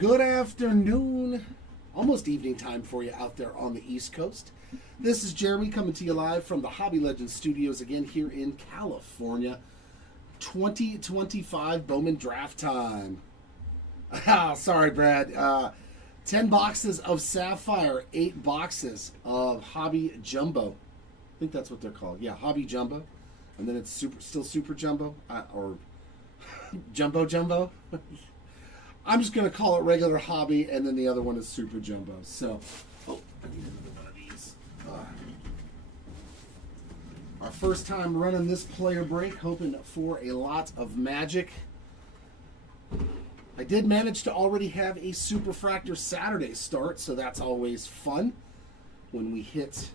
Good afternoon, almost evening time for you out there on the East Coast. This is Jeremy coming to you live from the Hobby Legends Studios again here in California. 2025 Bowman draft time. Sorry, Brad. 10 boxes of Sapphire, 8 boxes of Hobby Jumbo. I think that's what they're called. Yeah, Hobby Jumbo. And then it's still Super Jumbo, or Jumbo Jumbo. I'm just going to call it regular Hobby, and then the other one is Super Jumbo. So, I need another one of these. Our first time running this player break, hoping for a lot of magic. I did manage to already have a Superfractor Saturday start, so that's always fun when we hit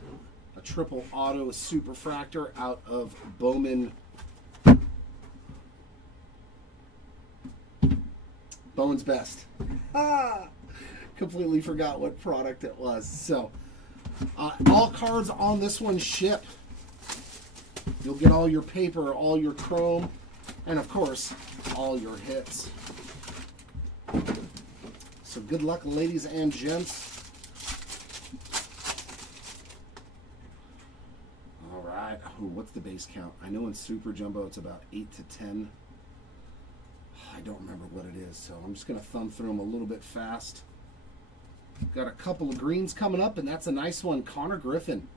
a triple auto Superfractor out of Bowman. Bowman's Best. Completely forgot what product it was. So, all cards on this one ship. You'll get all your paper, all your chrome, and of course, all your hits. So good luck, ladies and gents. All right. Ooh, what's the base count? I know in Super Jumbo it's about 8 to 10. I don't remember what it is, so I'm just going to thumb through them a little bit fast. Got a couple of greens coming up, and that's a nice one. Connor Griffin.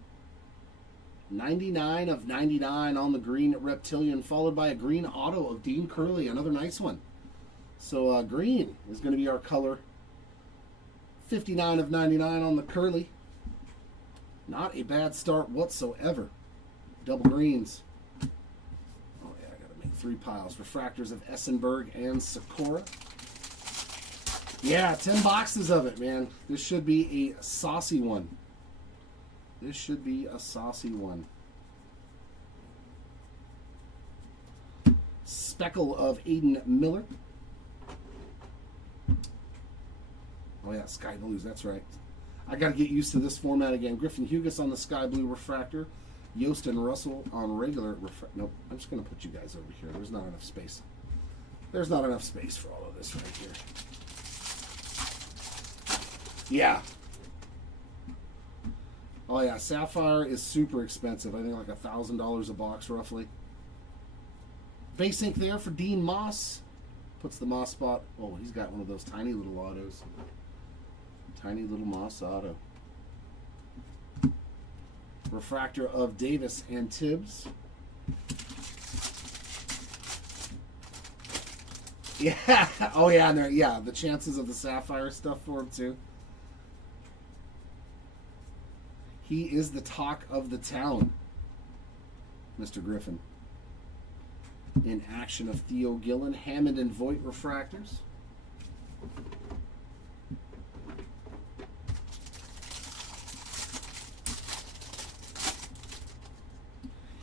99 of 99 on the green Reptilian, followed by a green auto of Dean Curley. Another nice one. So green is going to be our color. 59 of 99 on the Curley. Not a bad start whatsoever. Double greens. 3 piles. Refractors of Essenberg and Sakura. Yeah, 10 boxes of it, man. This should be a saucy one. This should be a saucy one. Speckle of Aiden Miller. Oh yeah, Sky Blues, that's right. I got to get used to this format again. Griffin Hughes on the Sky Blue Refractor. Yost and Russell on regular nope, I'm just going to put you guys over here. There's not enough space. There's not enough space for all of this right here. Yeah. Oh yeah, Sapphire is super expensive. I think like $1,000 a box roughly. Base ink there for Dean Moss. Puts the Moss spot. Oh, he's got one of those tiny little autos. Tiny little Moss auto. Refractor of Davis and Tibbs. Yeah. Oh yeah, and there, yeah, the chances of the Sapphire stuff for him too. He is the talk of the town, Mr. Griffin. In action of Theo Gillen, Hammond and Voigt refractors.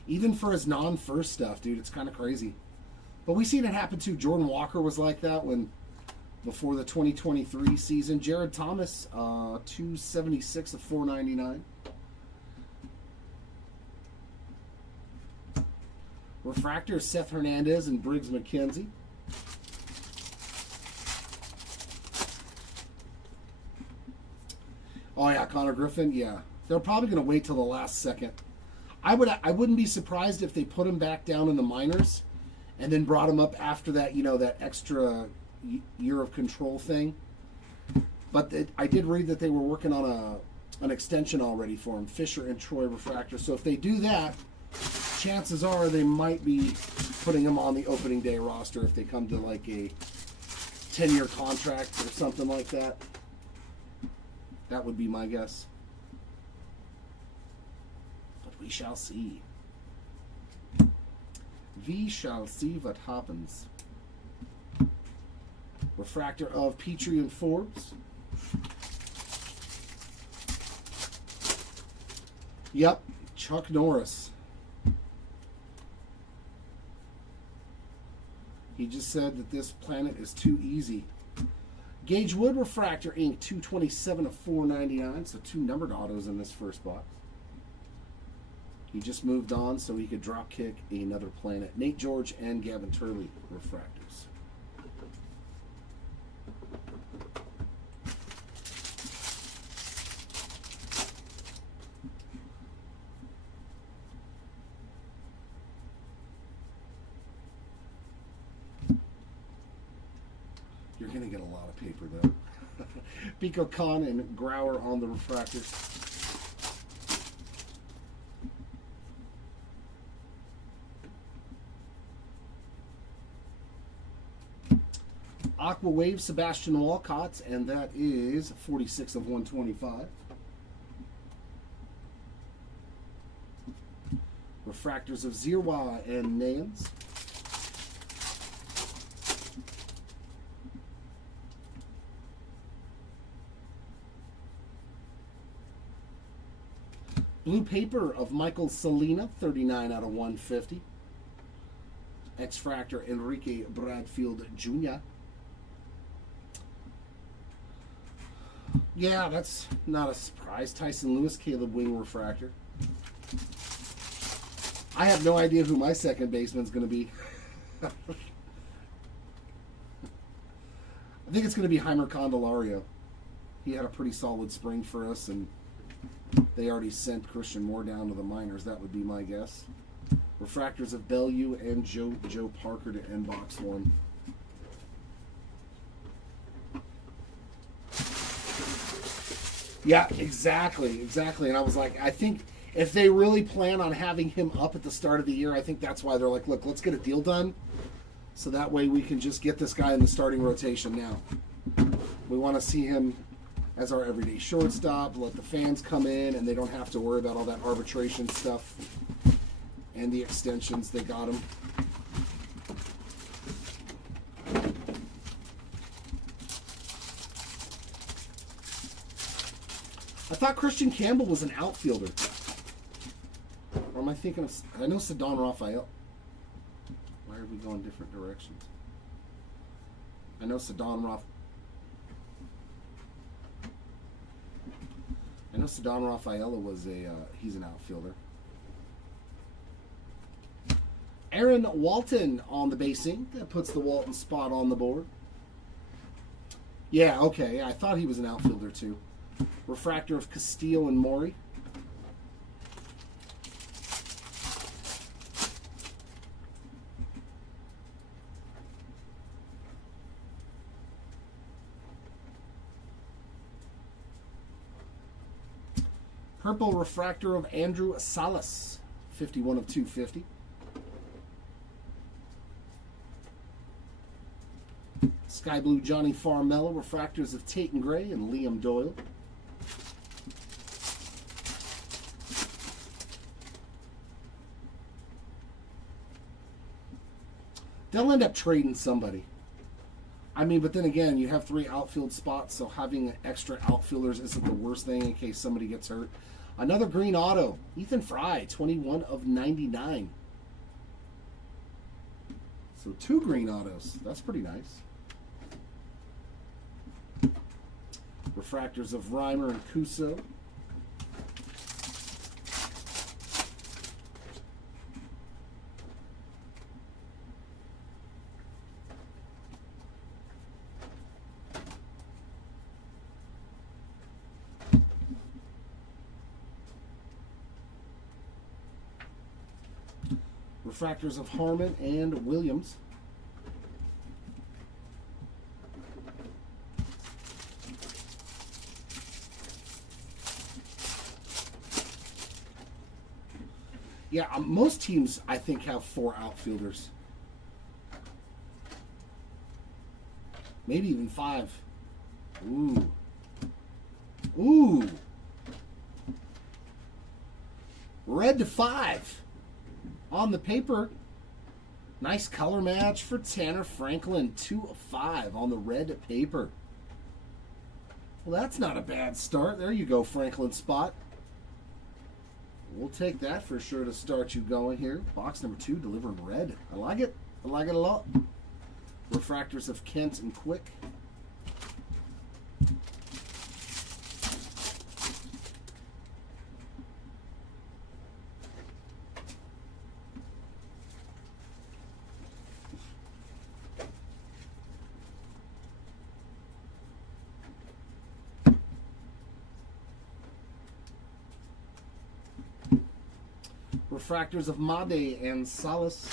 Even for his non-first stuff, dude, it's kind of crazy. But we've seen it happen too. Jordan Walker was like that when before the 2023 season. Jared Thomas, 276 of 499. Refractor, Seth Hernandez and Briggs McKenzie. Oh yeah, Connor Griffin, yeah. They're probably going to wait till the last second. I wouldn't be surprised if they put him back down in the minors and then brought him up after that, you know, that extra year of control thing. But I did read that they were working on an extension already for him, Fisher and Troy refractor. So if they do that, chances are they might be putting him on the opening day roster if they come to like a 10-year contract or something like that. That would be my guess. We shall see. We shall see what happens. Refractor of Petrie and Forbes. Yep, Chuck Norris. He just said that this planet is too easy. Gage Wood Refractor Inc. 227 of 499, so 2 numbered autos in this first box. He just moved on so he could drop kick another planet. Nate George and Gavin Turley refractors. get a lot of paper though. Pico Khan and Grauer on the refractors. Aqua Wave, Sebastian Walcott, and that is 46 of 125. Refractors of Zirwa and Nance. Blue paper of Michael Salina, 39 out of 150. X-Fractor Enrique Bradfield Jr. Yeah, that's not a surprise. Tyson Lewis, Caleb Wing refractor. I have no idea who my second baseman's going to be. I think it's going to be Heimer Candelario. He had a pretty solid spring for us, and they already sent Christian Moore down to the minors. That would be my guess. Refractors of Bellew and Joe Parker to end box one. Yeah, exactly. And I was like, I think if they really plan on having him up at the start of the year, I think that's why they're like, look, let's get a deal done, so that way we can just get this guy in the starting rotation now. We want to see him as our everyday shortstop, let the fans come in, and they don't have to worry about all that arbitration stuff and the extensions they got him. I thought Christian Campbell was an outfielder. Or am I thinking of... I know Cedon Raphael. Why are we going different directions? I know Cedon Rafaela was a... he's an outfielder. Aaron Walton on the basing. That puts the Walton spot on the board. Yeah, okay. I thought he was an outfielder too. Refractor of Castillo and Maury. Purple refractor of Andrew Salas, 51 of 250. Sky Blue Johnny Farmella, refractors of Tate Gray and Liam Doyle. They'll end up trading somebody. I mean, but then again, you have 3 outfield spots, so having extra outfielders isn't the worst thing in case somebody gets hurt. Another green auto, Ethan Fry, 21 of 99. So 2 green autos. That's pretty nice. Refractors of Reimer and Kuso. Refractors of Harmon and Williams. Yeah, most teams, I think, have 4 outfielders. Maybe even 5. Ooh. Ooh. Red to 5. On the paper. Nice color match for Tanner Franklin. 2 of 5 on the red paper. Well, that's not a bad start. There you go, Franklin spot. We'll take that for sure to start you going here. Box number 2, delivering red. I like it. I like it a lot. Refractors of Kent and Quick. Refractors of Made and Salas.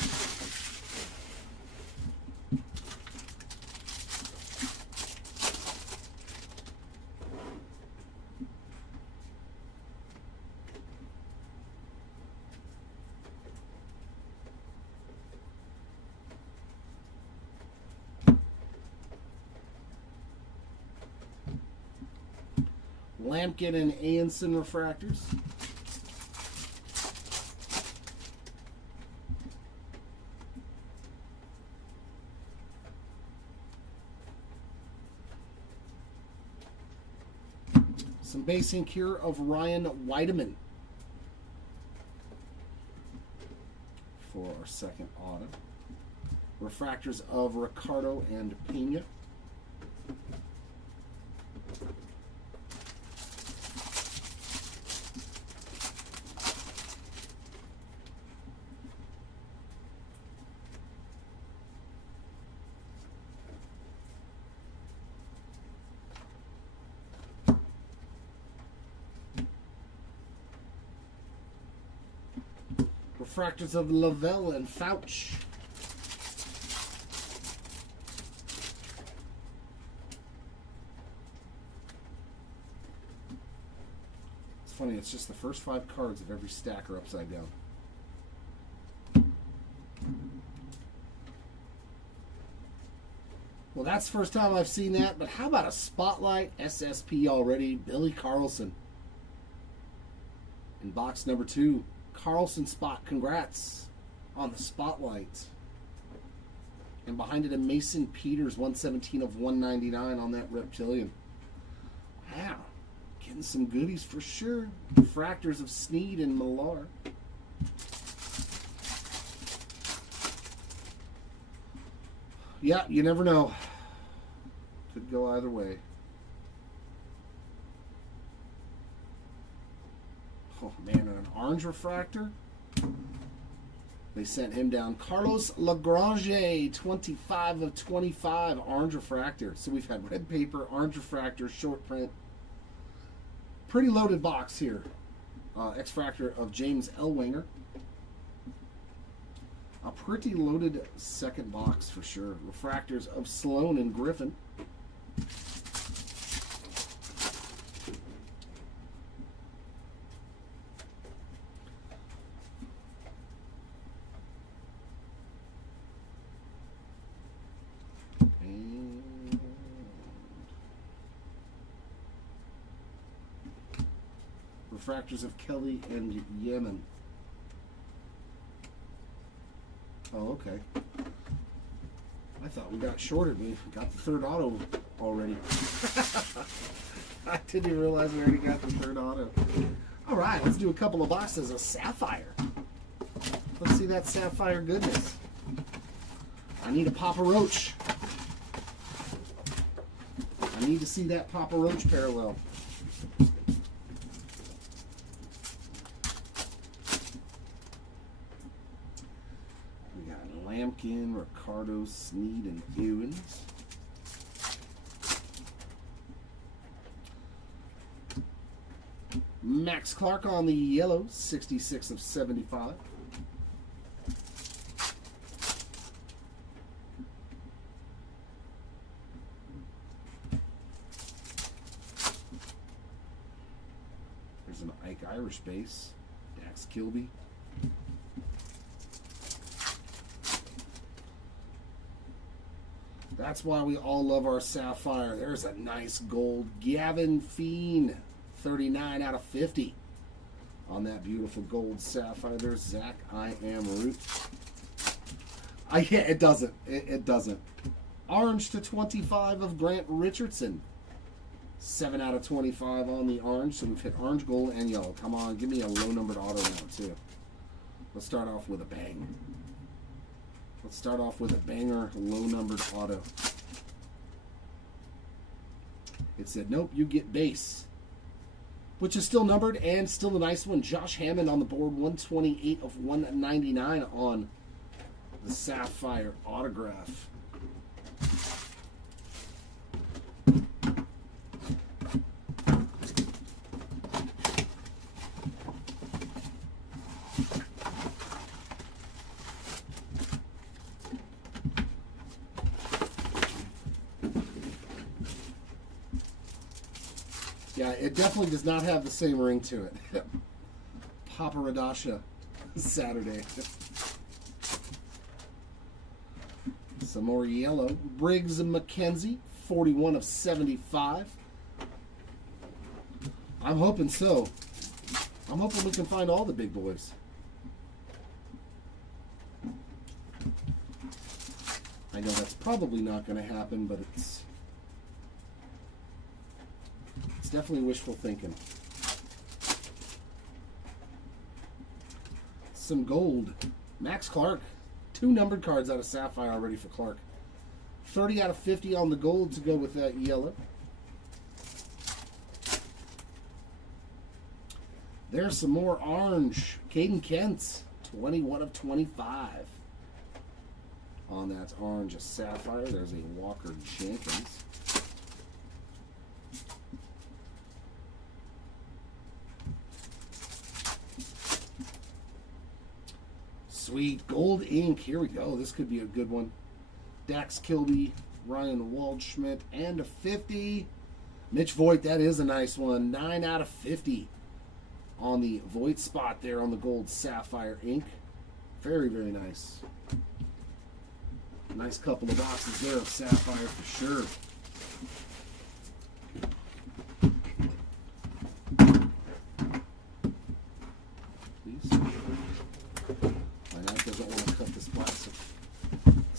Lampkin and Anson refractors. Some base ink here of Ryan Weideman for our second auto. Refractors of Ricardo and Pena. Refractors of Lavelle and Fouch. It's funny, it's just the first 5 cards of every stack are upside down. Well, that's the first time I've seen that, but how about a Spotlight SSP already? Billy Carlson. In box number 2. Carlson spot, congrats on the Spotlight. And behind it, a Mason Peters, 117 of 199 on that Reptilian. Wow, getting some goodies for sure. Refractors of Sneed and Millar. Yeah, you never know. Could go either way. Oh man, and an orange refractor. They sent him down. Carlos Lagrange, 25 of 25, orange refractor. So we've had red paper, orange refractor, short print. Pretty loaded box here. X-Fractor of James Ellwanger. A pretty loaded second box for sure. Refractors of Sloan and Griffin. Refractors of Kelly and Yemen. Oh, okay. I thought we got shorted. We got the third auto already. I didn't even realize we already got the third auto. All right, let's do a couple of boxes of Sapphire. Let's see that Sapphire goodness. I need a Papa Roach. I need to see that Papa Roach parallel. Lampkin, Ricardo, Sneed, and Ewins. Max Clark on the yellow, 66 of 75. There's an Ike Irish base, Dax Kilby. That's why we all love our Sapphire. There's a nice gold Gavin Fiend, 39 out of 50 on that beautiful gold Sapphire. There's Zach I Am Root. Yeah, it doesn't. It doesn't. Orange to 25 of Grant Richardson. 7 out of 25 on the orange. So we've hit orange, gold, and yellow. Come on, give me a low-numbered auto now, too. Let's start off with a bang. Let's start off with a banger, low-numbered auto. It said, nope, you get base. Which is still numbered and still a nice one. Josh Hammond on the board, 128 of 199 on the Sapphire autograph. Yeah, it definitely does not have the same ring to it. Papa Radasha, Saturday. Some more yellow. Briggs and McKenzie, 41 of 75. I'm hoping so. I'm hoping we can find all the big boys. I know that's probably not going to happen, but it's definitely wishful thinking. Some gold. Max Clark. 2 numbered cards out of Sapphire already for Clark. 30 out of 50 on the gold to go with that yellow. There's some more orange. Caden Kent. 21 of 25. On that orange Sapphire. There's a Walker Jenkins. Sweet. Gold ink. Here we go. This could be a good one. Dax Kilby, Ryan Waldschmidt, and a 50. Mitch Voigt. That is a nice one. 9 out of 50 on the Voigt spot there on the gold Sapphire ink. Very, very nice. Nice couple of boxes there of Sapphire for sure.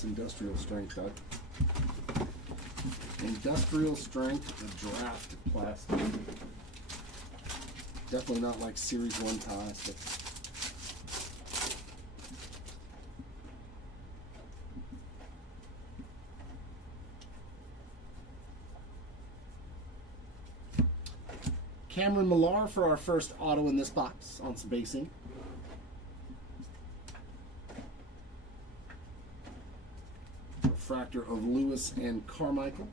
Industrial strength, Doug. Industrial strength draft plastic. Definitely not like Series 1 plastic. Cameron Millar for our first auto in this box on some basing. Refractor of Lewis and Carmichael.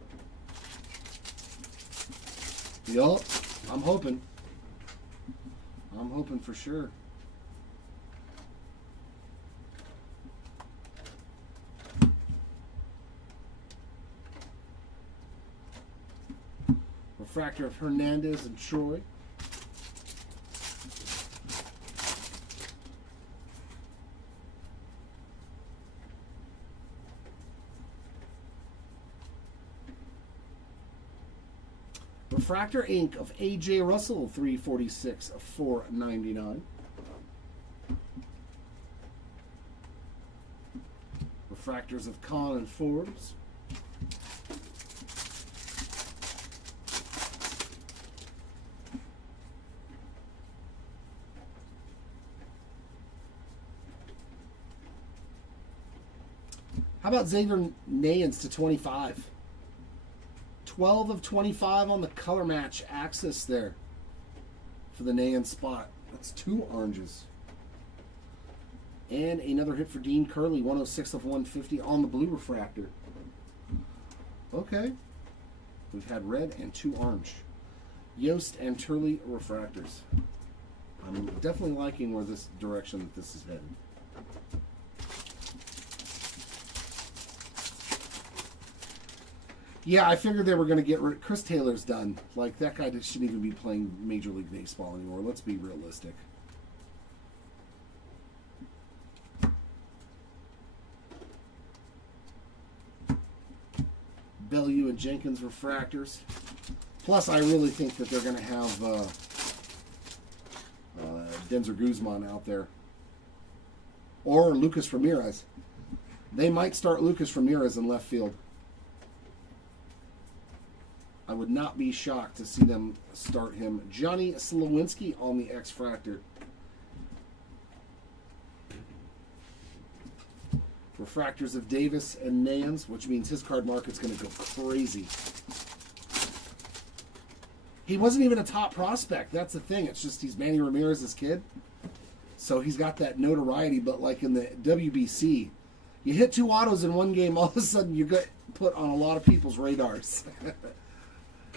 Yup, I'm hoping. I'm hoping for sure. Refractor of Hernandez and Troy. Refractor ink of A.J. Russell, 346 of 499. Refractors of Kahn and Forbes. How about Xavier Nayans to 25? 12 of 25 on the color match axis there for the Nayan spot. That's 2 oranges. And another hit for Dean Curley, 106 of 150 on the blue refractor. Okay. We've had red and 2 orange. Yost and Turley refractors. I'm definitely liking where this direction that this is headed. Yeah, I figured they were going to get rid of Chris Taylor's done. Like, that guy shouldn't even be playing Major League Baseball anymore. Let's be realistic. Bellew and Jenkins refractors. Plus, I really think that they're going to have Denzer Guzman out there. Or Lucas Ramirez. They might start Lucas Ramirez in left field. I would not be shocked to see them start him. Johnny Slowinski on the X-Fractor. Refractors of Davis and Nayans, which means his card market's going to go crazy. He wasn't even a top prospect. That's the thing. It's just he's Manny Ramirez's kid. So he's got that notoriety. But like in the WBC, you hit 2 autos in one game, all of a sudden you get put on a lot of people's radars.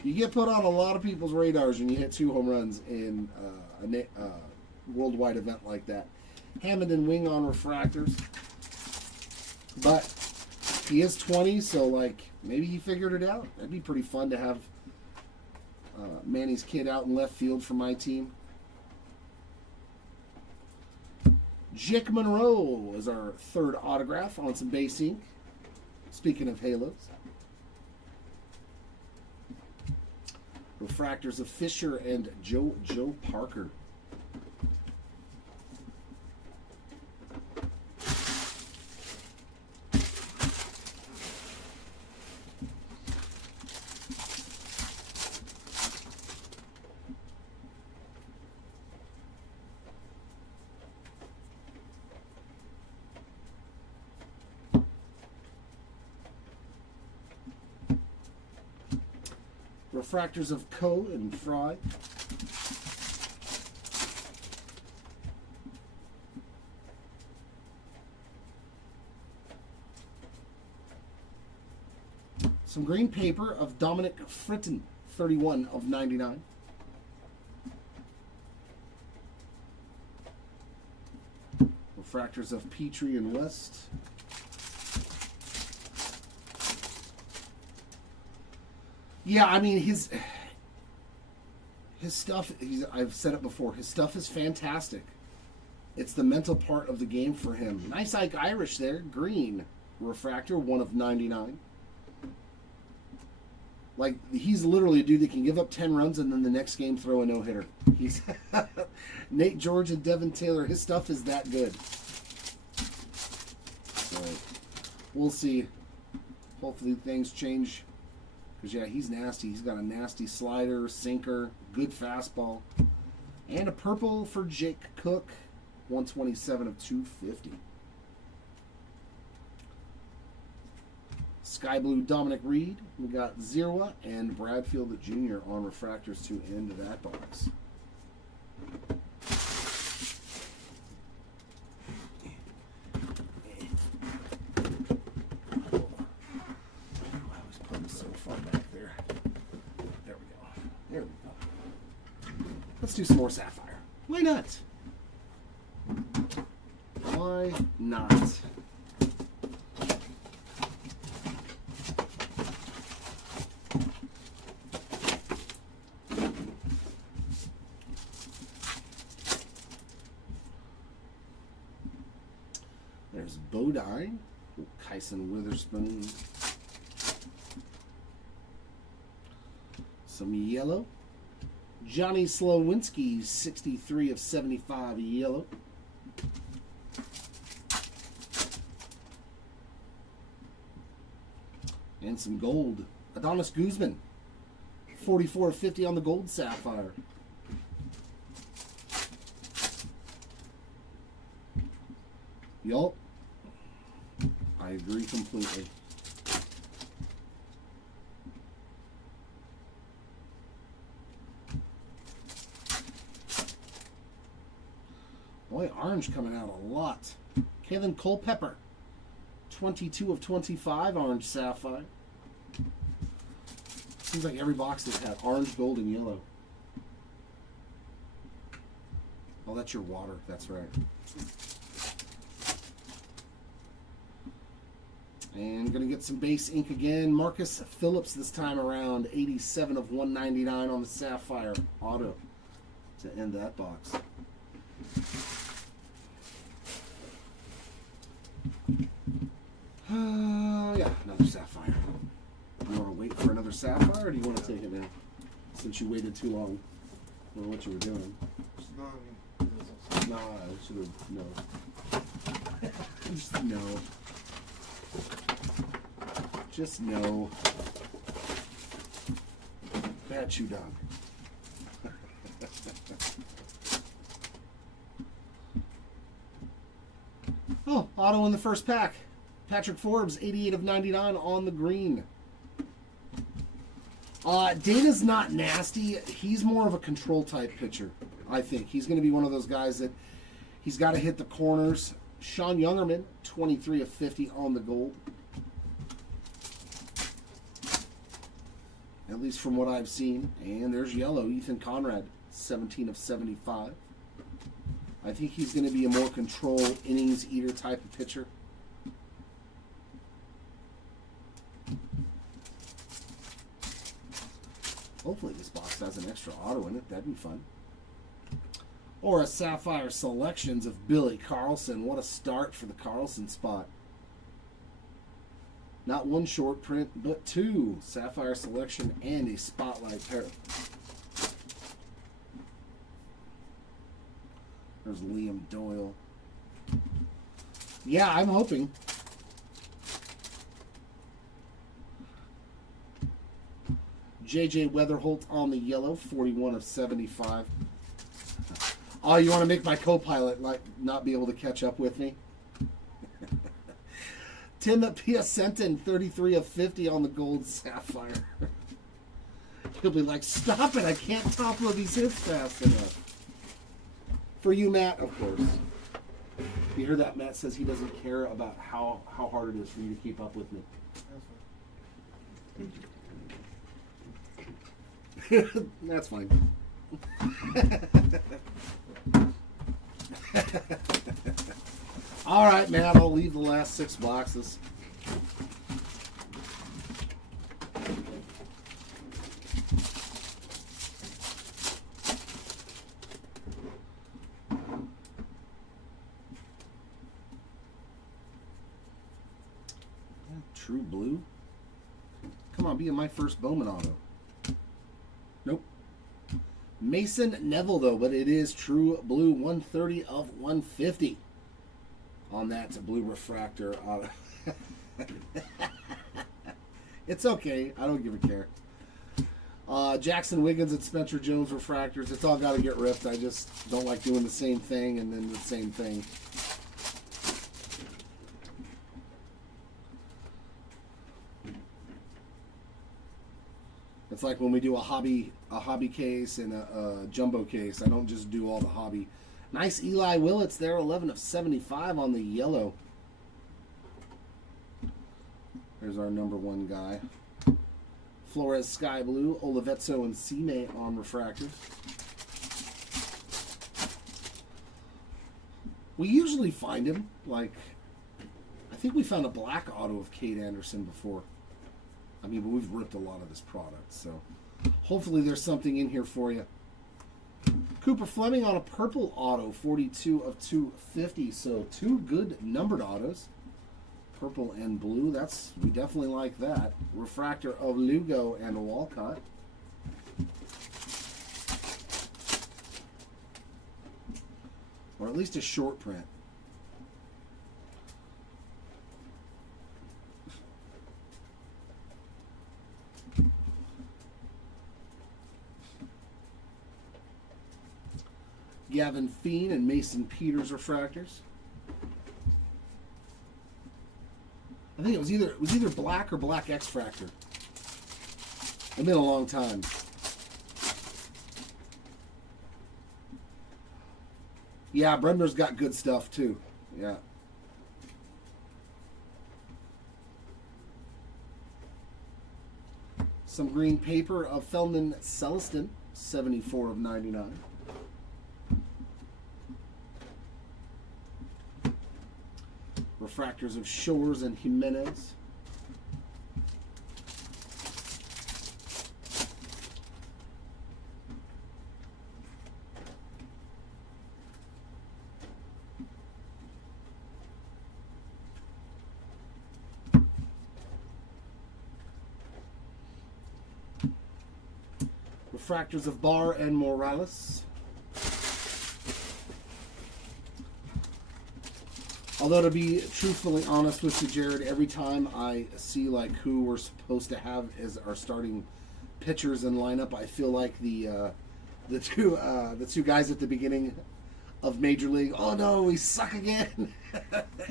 You get put on a lot of people's radars when you hit 2 home runs in a worldwide event like that. Hammond and Wing on refractors. But he is 20, so like maybe he figured it out. That'd be pretty fun to have Manny's kid out in left field for my team. Jick Monroe is our 3rd autograph on some base ink. Speaking of halos. Refractors of Fisher and Joe Parker. Refractors of Coe and Fry. Some green paper of Dominic Fritton, 31 of 99. Refractors of Petrie and West. Yeah, I mean, his stuff, I've said it before, his stuff is fantastic. It's the mental part of the game for him. Nice Ike Irish there, green. Refractor, 1 of 99. Like, he's literally a dude that can give up 10 runs and then the next game throw a no-hitter. He's Nate George and Devin Taylor, his stuff is that good. So, we'll see. Hopefully things change. Because, yeah, he's nasty. He's got a nasty slider, sinker, good fastball. And a purple for Jake Cook, 127 of 250. Sky Blue Dominic Reed. We got Zerwa and Bradfield Jr. on refractors to end that box. Let's do some more Sapphire. Why not? Why not? There's Bodine, Kyson Witherspoon. Some yellow. Johnny Slowinski, 63 of 75, yellow. And some gold. Adonis Guzman, 44 of 50 on the gold Sapphire. Yup. I agree completely. Boy, orange coming out a lot. Kalen Culpepper, 22 of 25, orange Sapphire. Seems like every box has had orange, gold, and yellow. Oh, that's your water. That's right. And going to get some base ink again. Marcus Phillips this time around, 87 of 199 on the Sapphire auto to end that box. Yeah, another Sapphire. You want to wait for another Sapphire, or do you want to take it now? Since you waited too long. I don't know what you were doing. No, I should have, no. Just no. Just no. Bad shoe dog. Oh, auto in the first pack. Patrick Forbes, 88 of 99 on the green. Dana's not nasty. He's more of a control type pitcher, I think. He's going to be one of those guys that he's got to hit the corners. Sean Youngerman, 23 of 50 on the gold. At least from what I've seen. And there's yellow. Ethan Conrad, 17 of 75. I think he's going to be a more control, innings eater type of pitcher. Hopefully this box has an extra auto in it. That'd be fun. Or a Sapphire Selections of Billy Carlson. What a start for the Carlson spot. Not one short print, but two. Sapphire Selection and a Spotlight pair. There's Liam Doyle. Yeah, I'm hoping. JJ Weatherholt on the yellow, 41 of 75. Oh, you want to make my co-pilot like not be able to catch up with me? Tim Piacentin, 33 of 50 on the gold sapphire. He'll be like, stop it, I can't top load these hits fast enough. For you, Matt, of course. You hear that? Matt says he doesn't care about how hard it is for you to keep up with me. That's fine. All right, Matt, I'll leave the last 6 boxes. True blue? Come on, be my first Bowman auto. Nope. Mason Neville, though, but it is true blue, 130 of 150 on that blue refractor auto. It's okay. I don't give a care. Jackson Wiggins and Spencer Jones refractors. It's all got to get ripped. I just don't like doing the same thing and then the same thing. It's like when we do a hobby case and a jumbo case. I don't just do all the hobby. Nice Eli Willits there, 11 of 75 on the yellow. There's our number 1 guy. Flores Sky Blue, Olivetso and Sime on refractors. We usually find him, like, I think we found a black auto of Kate Anderson before. I mean, but we've ripped a lot of this product, so hopefully there's something in here for you. Cooper Fleming on a purple auto, 42 of 250, so 2 good numbered autos. Purple and blue, we definitely like that. Refractor of Lugo and Walcott. Or at least a short print. Gavin Feen and Mason Peters refractors. I think it was either black or black X-Fractor. It's been a long time. Yeah, Bremner's got good stuff too. Yeah. Some green paper of Feldman Celestin, 74 of 99. Refractors of Shores and Jimenez. Refractors of Barr and Morales. Although, to be truthfully honest with you, Jared, every time I see like who we're supposed to have as our starting pitchers in lineup, I feel like the two guys at the beginning of Major League. Oh no, we suck again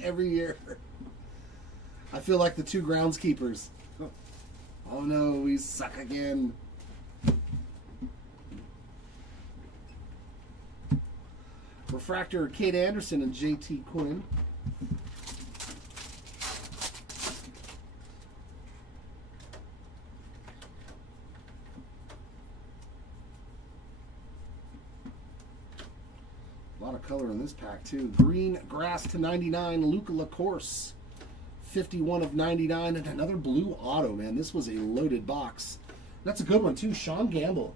every year. I feel like the 2 groundskeepers. Oh no, we suck again. Refractor Kate Anderson and JT Quinn. A lot of color in this pack too. Green Grass to 99, Luca LaCourse, 51 of 99, and another blue auto, man. This was a loaded box. That's a good one too, Sean Gamble.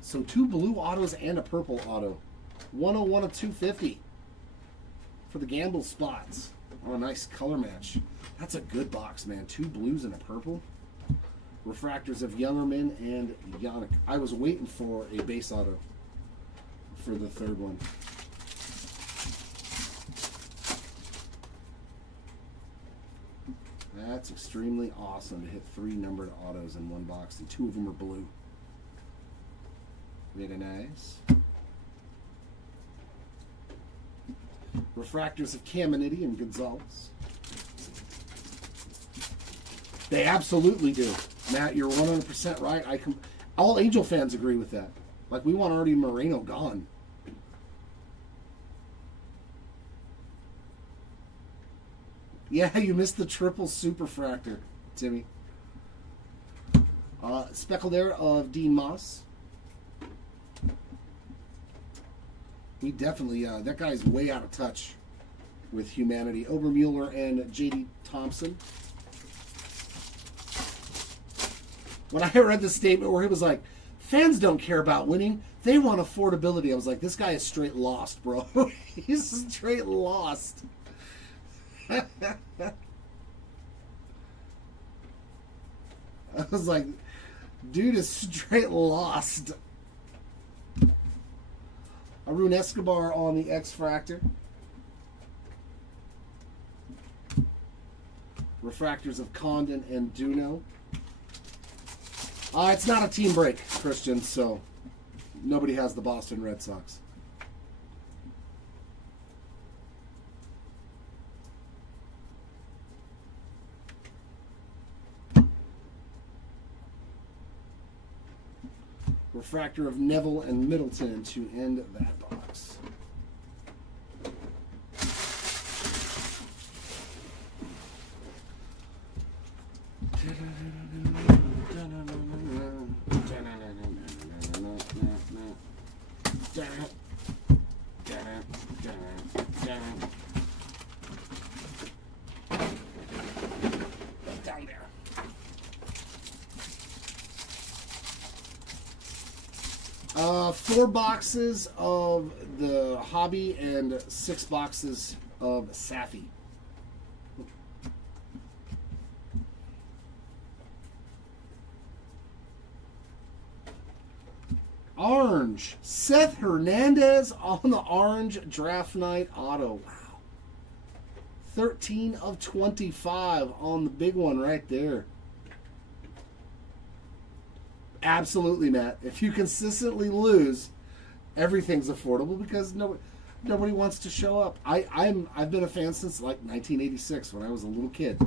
So 2 blue autos and a purple auto. 101 of 250 for the Gamble spots. Oh, nice color match. That's a good box, man. 2 blues and a purple. Refractors of Youngerman and Yannick. I was waiting for a base auto for the third one. That's extremely awesome to hit 3 numbered autos in one box, and 2 of them are blue. Really nice. Refractors of Caminiti and Gonzalez. They absolutely do. Matt, you're 100% right. All Angel fans agree with that. Like, we want Artie Moreno gone. Yeah, you missed the triple superfractor, Timmy. Speckled there of Dean Moss. We definitely, that guy's way out of touch with humanity. Obermueller and J.D. Thompson. When I read the statement where he was like, fans don't care about winning, they want affordability. I was like, this guy is straight lost, bro. He's straight lost. I was like, dude is straight lost. Arun Escobar on the X-Fractor. Refractors of Condon and Duno. It's not a team break, Christian, so nobody has the Boston Red Sox. Refractor of Neville and Middleton to end that box. Down there. 4 boxes of the Hobby and 6 boxes of Sapphy. Orange. Seth Hernandez on the orange draft night auto. Wow. 13 of 25 on the big one right there. Absolutely, Matt. If you consistently lose, everything's affordable because nobody wants to show up. I've been a fan since like 1986 when I was a little kid.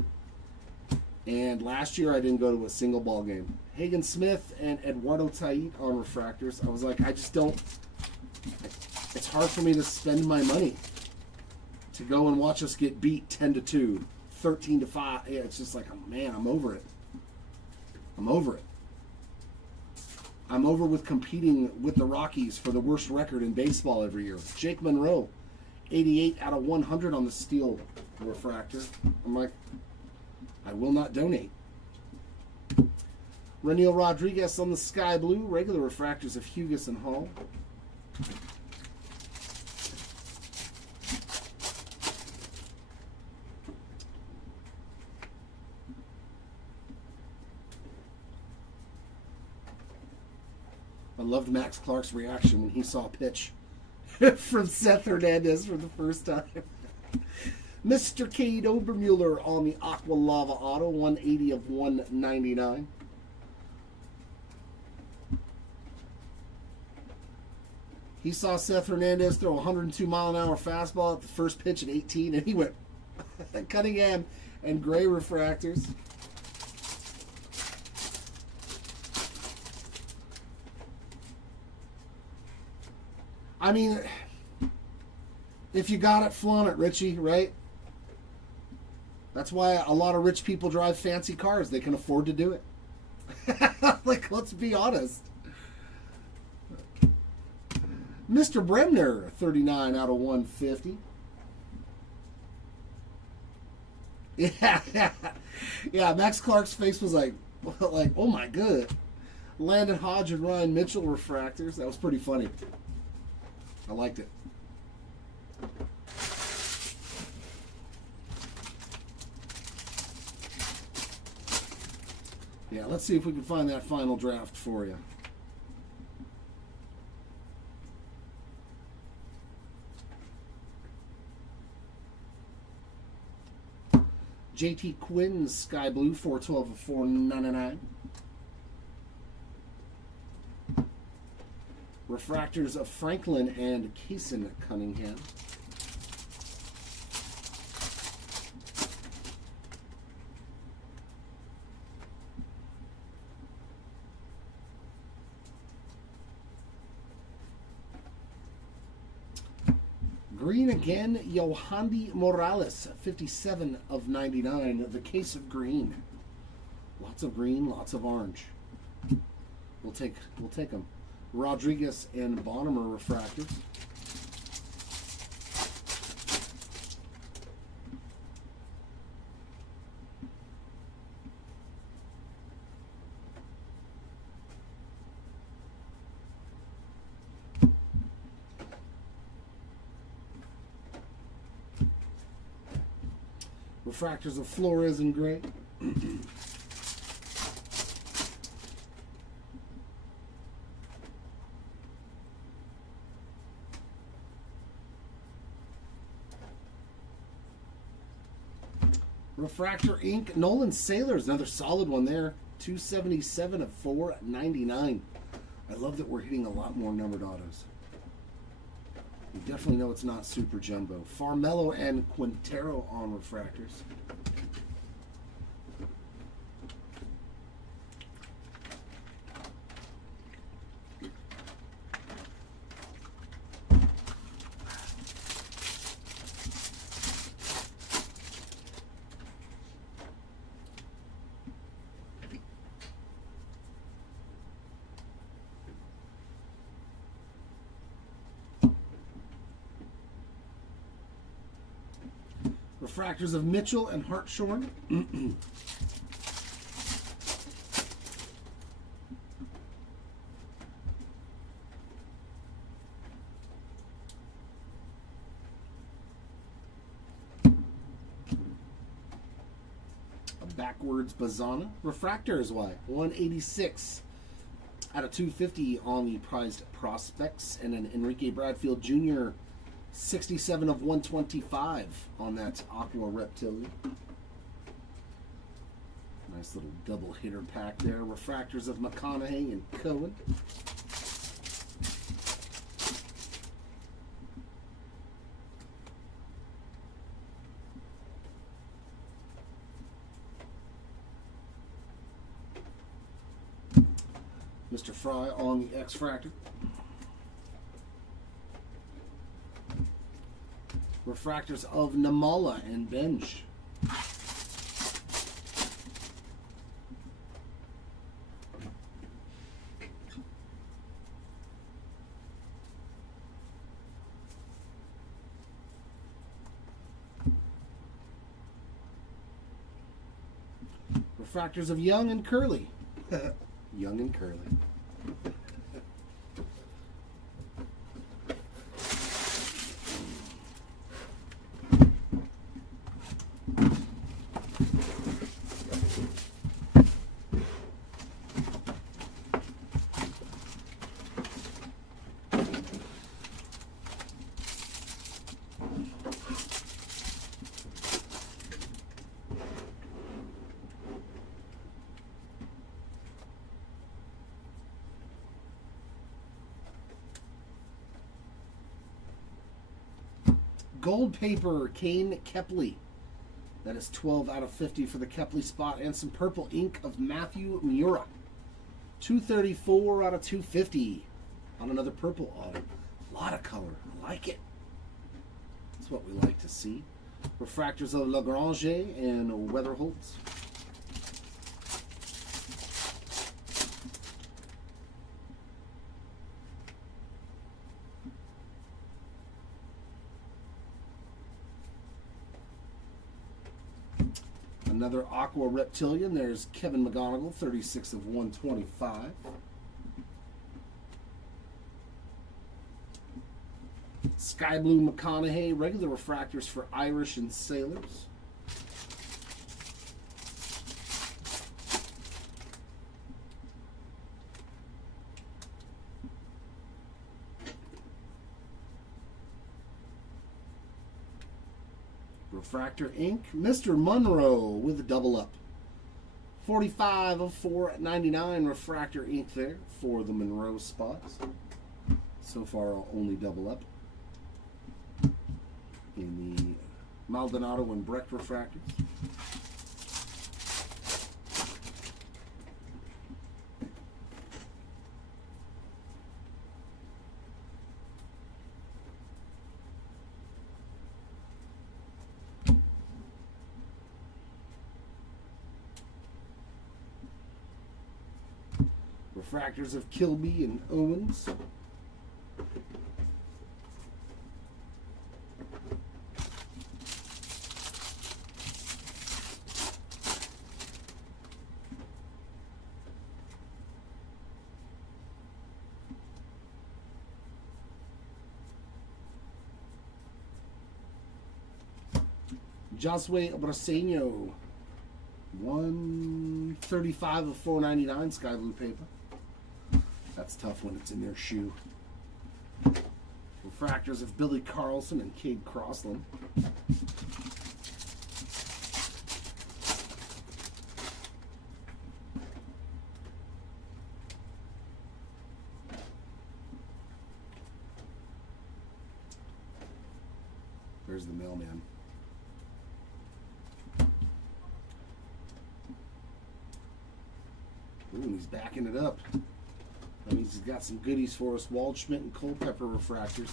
And last year I didn't go to a single ball game. Hagen Smith and Eduardo Tait on refractors. I was like, I just don't. It's hard for me to spend my money to go and watch us get beat 10-2, 13-5. Yeah, it's just like, man, I'm over it. I'm over it. I'm over with competing with the Rockies for the worst record in baseball every year. Jake Monroe, 88 out of 100 on the steel refractor. I'm like, I will not donate. Reniel Rodriguez on the sky blue. Regular refractors of Hugus and Hall. I loved Max Clark's reaction when he saw a pitch from Seth Hernandez for the first time. Mr. Cade Obermueller on the Aqua Lava Auto, 180 of 199. He saw Seth Hernandez throw a 102 mile an hour fastball at the first pitch at 18, and he went Cunningham and gray refractors. I mean, if you got it, flaunt it, Richie, right? That's why a lot of rich people drive fancy cars. They can afford to do it. Like, let's be honest. Mr. Bremner, 39 out of 150. Yeah, Max Clark's face was like, oh my god. Landon Hodge and Ryan Mitchell refractors. That was pretty funny. I liked it. Yeah, let's see if we can find that final draft for you. JT Quinn, Sky Blue, 412 of 499. Refractors of Franklin and Kaysen Cunningham. Green again, Yohandy Morales, 57 of 99. The case of green. Lots of green, lots of orange. We'll take them. Rodriguez and Bonnemer refractors. Refractors of Flores in gray. Refractor ink, Nolan Sailors, another solid one there. 277 of 499. I love that we're hitting a lot more numbered autos. You definitely know it's not super jumbo. Farmello and Quintero on refractors. Refractors of Mitchell and Hartshorn. A backwards Bazana. Refractors, why? 186 out of 250 on the prized prospects. And an Enrique Bradfield Jr. 67 of 125 on that Aqua Reptilian. Nice little double hitter pack there. Refractors of McConaughey and Cohen. Mr. Fry on the X-Fractor. Refractors of Namala and Benj. Refractors of Young and Curly. Young and Curly. Gold paper, Kane Kepley. That is 12 out of 50 for the Kepley spot. And some purple ink of Matthew Mura. 234 out of 250 on another purple auto. A lot of color. I like it. That's what we like to see. Refractors of Lagrange and Weatherholtz. Another Aqua Reptilian. There's Kevin McGonigal, 36 of 125. Sky Blue McConaughey. Regular refractors for Irish and Sailors. Refractor ink, Mr. Monroe with a double up. 45 of 499 refractor ink there for the Monroe spots. So far, I'll only double up in the Maldonado and Brecht refractors. Refractors of Kilby and Owens. Josue Braseño, 135 of 499 sky blue paper. That's tough when it's in your shoe. Refractors of Billy Carlson and Cade Crossland. There's the mailman. Ooh, and he's backing it up. That means he's got some goodies for us. Waldschmidt and Culpepper refractors.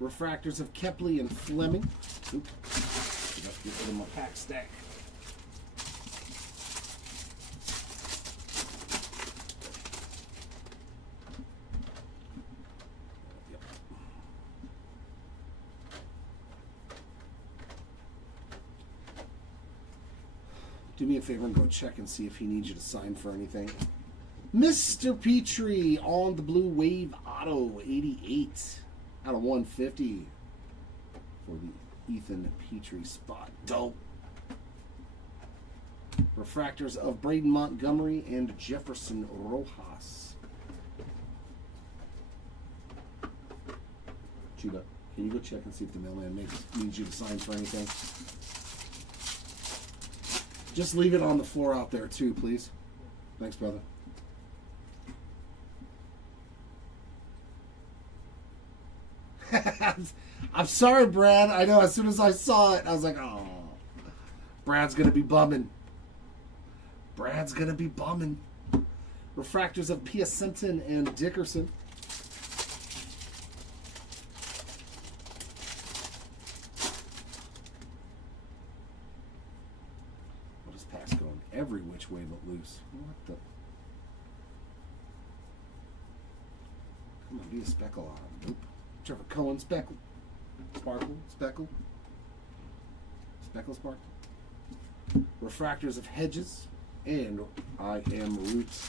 Refractors of Kepley and Fleming. Oop. Let's get rid of my pack stack. Do me a favor and go check and see if he needs you to sign for anything. Mr. Petrie on the Blue Wave Auto, 88 out of 150 for the Ethan Petrie spot. Dope. Refractors of Braden Montgomery and Jefferson Rojas. Chuba, can you go check and see if the mailman needs you to sign for anything? Just leave it on the floor out there too, please. Thanks, brother. I'm sorry, Brad. I know as soon as I saw it, I was like, oh, Brad's going to be bumming. Brad's going to be bumming. Refractors of Piacenton and Dickerson. Every which way but loose. What the? Come on, be a speckle on him. Nope. Trevor Cohen, speckle. Sparkle, speckle. Speckle, sparkle. Refractors of Hedges and I Am Roots.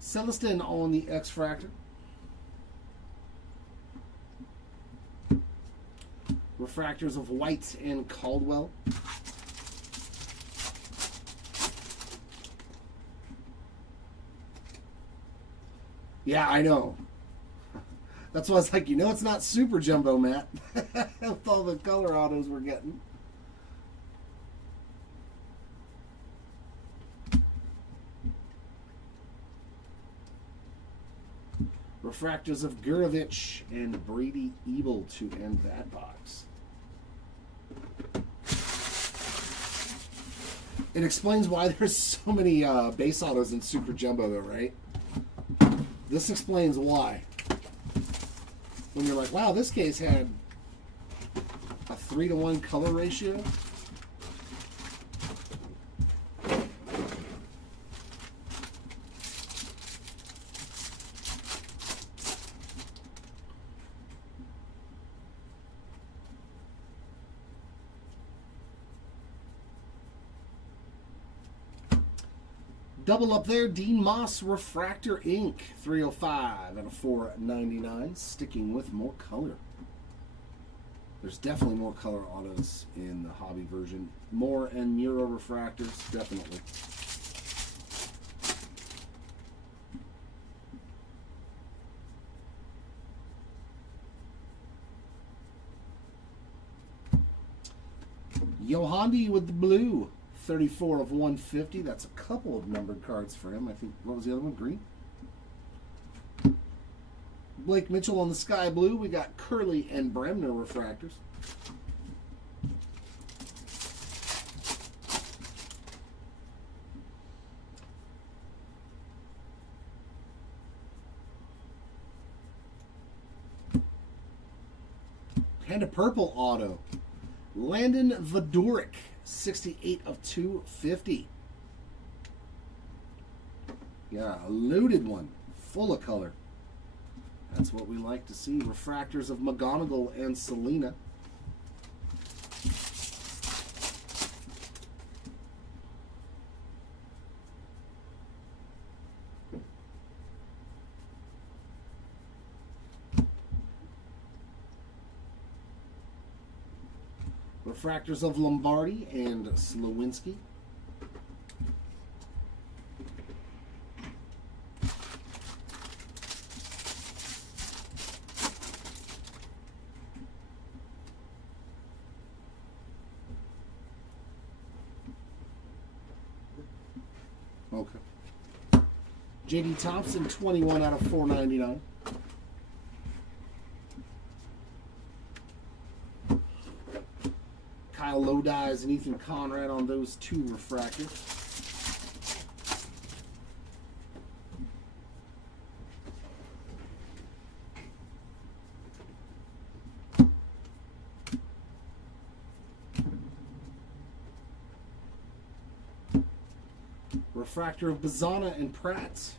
Celestin on the X-Fractor. Refractors of White and Caldwell. Yeah, I know. That's why I was like, you know it's not super jumbo, Matt. With all the color autos we're getting. Refractors of Gurovich and Brady Ebel to end that box. It explains why there's so many base autos in Super Jumbo, though, right? This explains why. When you're like, wow, this case had a 3-to-1 color ratio. Double up there, Dean Moss Refractor Ink, 305 out of 499. Sticking with more color. There's definitely more color autos in the hobby version. More and Muro refractors, definitely. Yohandi with the blue, 34 of 150. That's a couple of numbered cards for him. I think, what was the other one? Green? Blake Mitchell on the sky blue. We got Curly and Bremner refractors. And a purple auto. Landon Vadoric, 68 of 250. Yeah, a loaded one, full of color. That's what we like to see. Refractors of McGonigal and Selena. Refractors of Lombardi and Slowinski. Okay. J.D. Thompson, 21 out of 499. Kyle Lodi's and Ethan Conrad on those two refractors. Refractor of Bazana and Pratt.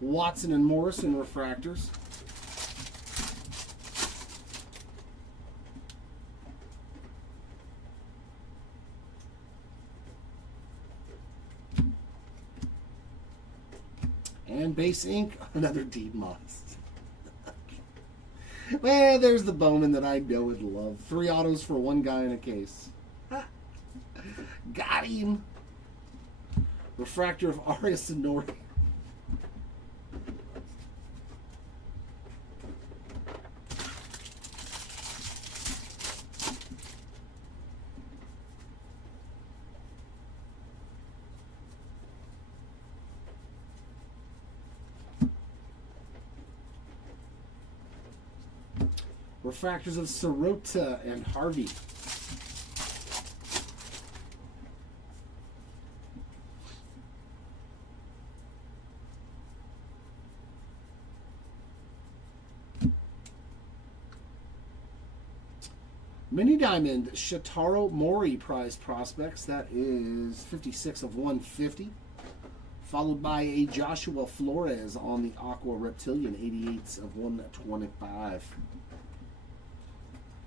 Watson and Morrison refractors. And base ink, another Dean Moss. Well, there's the Bowman that I know and love. 3 autos for 1 guy in a case. Got him. Refractor of Arias Sonori. Refractors of Sirota and Harvey. Mini Diamond Shotaro Mori prize prospects. That is 56 of 150. Followed by a Joshua Flores on the Aqua Reptilian, 88 of 125.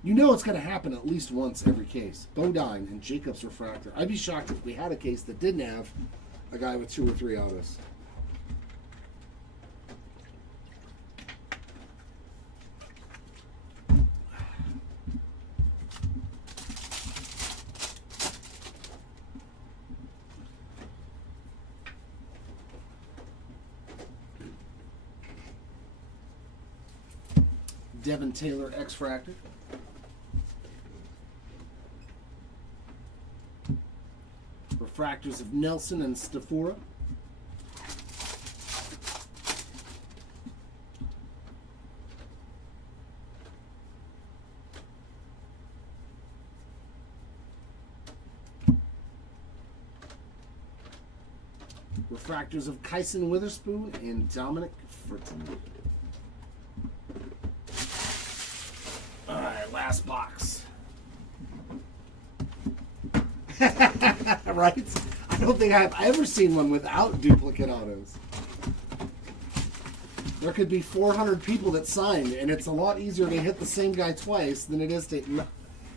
You know it's going to happen at least once every case. Bodine and Jacobs Refractor. I'd be shocked if we had a case that didn't have a guy with 2 or 3 autos. Devin Taylor X-Fractor. Refractors of Nelson and Stafura. Refractors of Kyson Witherspoon and Dominic Fritton. Alright, last box. Right? I don't think I've ever seen one without duplicate autos. There could be 400 people that signed, and it's a lot easier to hit the same guy twice than it is to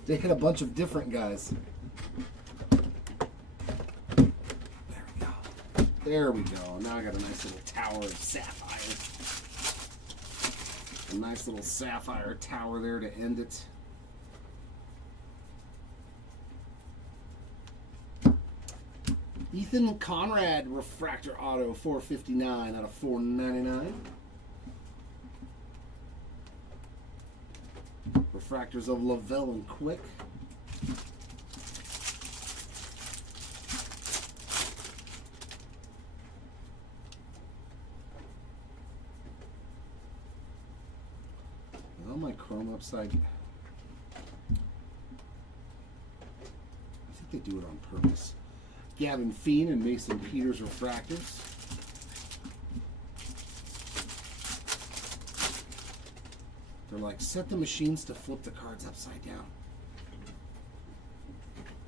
hit a bunch of different guys. There we go. There we go. Now I got a nice little tower of sapphire. A nice little sapphire tower there to end it. Ethan Conrad refractor auto 459 out of 499. Refractors of Lavelle and Quick. Is all my chrome upside? I think they do it on purpose. Gavin Feen and Mason Peters refractors. They're like, set the machines to flip the cards upside down.